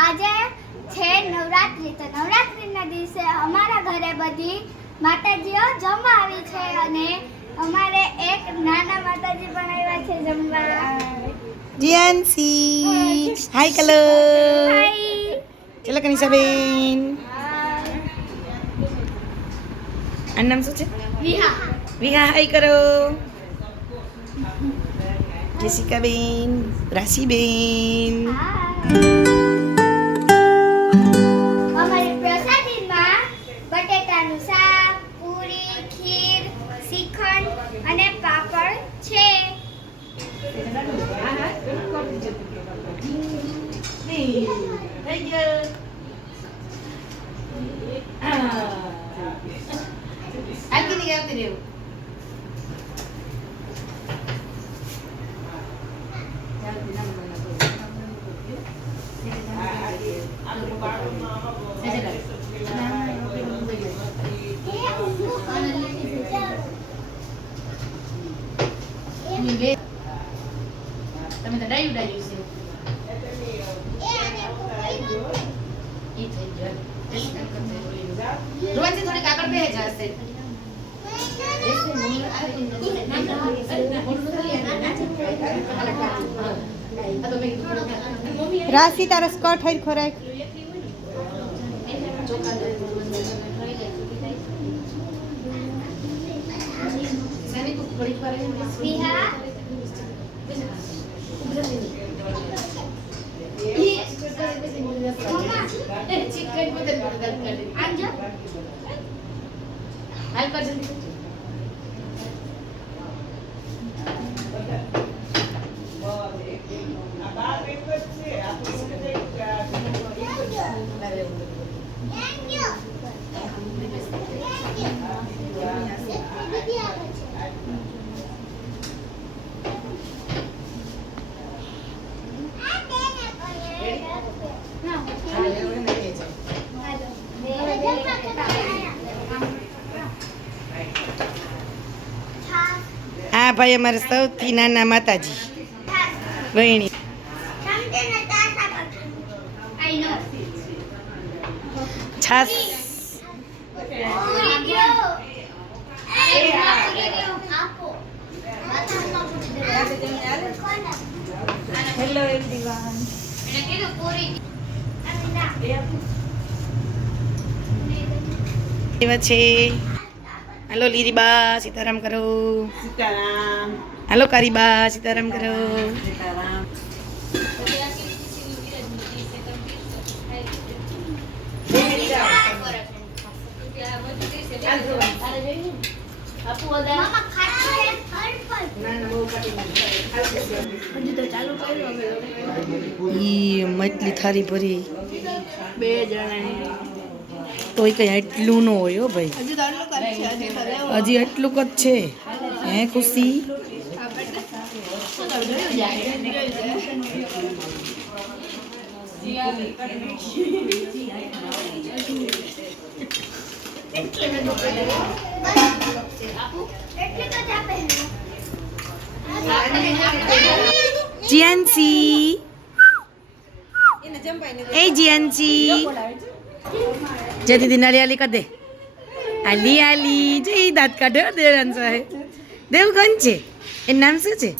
આજે છે નવરાત્રી. તો નવરાત્રીના દિવસે અમારા ઘરે બધી માતાજીઓ જમવા આવી છે અને અમારે એક નાના માતાજી પણ આવ્યા છે જમવા. જીયાન્સી હાય કલો. હાય. ચલો કનિષાબેન. આ નામ શું છે? વિહા. વિહા હાય કરો. જેસિકાબેન, રાશીબેન. અમારી પ્રસાદીમાં બટેટાનું શાક, પૂરી, ખીર, શ્રીખંડ અને પાપડ છે. તમે તો ડાયું છે ઈ થઈ ગયો રોજથી થોડીક આગળ બે જશે રાશી તારો સ્કર્ટ હઈ ખોરાક. વિહા આ ભાઈ અમારે સૌથી નાના માતાજી વહીણી. છાસ હેલો એવરીવન. એવા છે. હાલો લીરીબા સીતારામ કરો. સીતારામ. હાલો કારીબા સીતારામ કરો. સીતારામ. ઈ મટલી થારી ભરી બે જણા તોય કઈ એટલું ન હોય હો ભાઈ. હજી એટલું જ છે. હે ખુશી. જીયાન્સી એ જીયાન્સી જય દીદી નાલી આલી કર દે. આલી આલી જય દાંત કાઢ્યો દેવરાન સાહેબ. દેવગન છે એ નામ શું છે?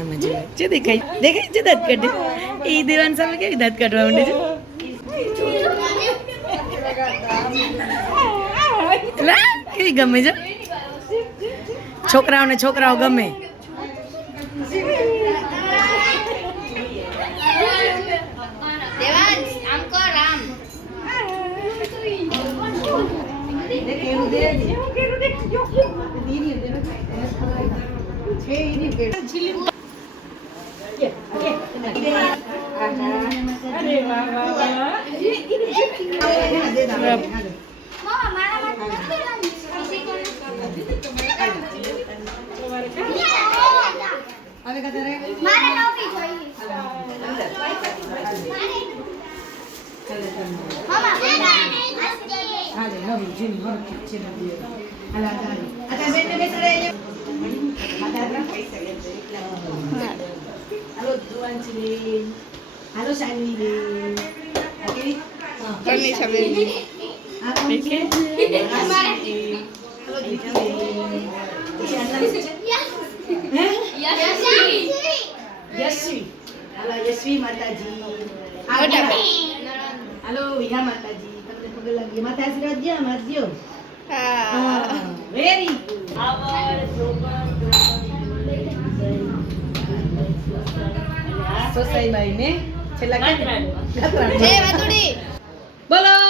આમાં જો જે દેખાય દેખાય છે દાંત કાઢે. એ દેવાન સામે કેવી દાંત કાઢવા માંડે છે. કેવી ગમે છે છોકરાઓને. છોકરાઓ ગમે. હાલો શાનવી બેન ઓકે કરની છે બેન આ કોણ છે હાલો જીતુ બેન પછી આ નામ શું છે હે યશ્વી હાલો યશ્વી માતાજી મોટા બેન હાલો વિહા માતાજી તમને પગે લાગી માતા આશીર્વાદ દો માત દો હા વેરી સોસાઈ બાઈ ને છેલ્લા જય માતુડી બોલો